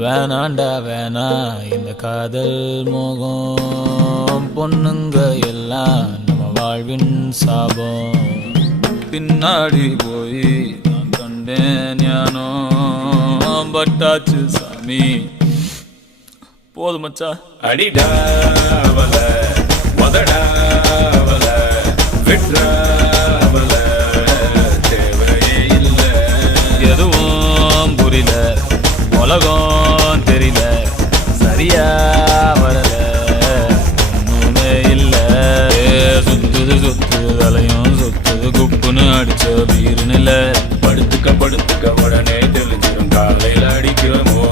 வேணாண்டா வேணா இந்த காதல் மோகம் பொண்ணுங்க எல்லாம் நம்ம வாழ்வின் சாபம் பின்னாடி போய் நான் கண்டேன் ஞானோ பட்டாச்சு சாமி போதும் மச்சா அடிடாவல மதடாவல விட்ராவல தேவையே இல்லை எதுவும் புரியல உலகம் தெரியல சரியா வரல ஒண்ணுமே இல்ல சுத்துது தலையும் சுத்துது குப்புன்னு அடிச்ச வீருன்னு இல்ல படுத்துக்க உடனே தெளிஞ்சிரும் காலையில் அடிக்கிறோம்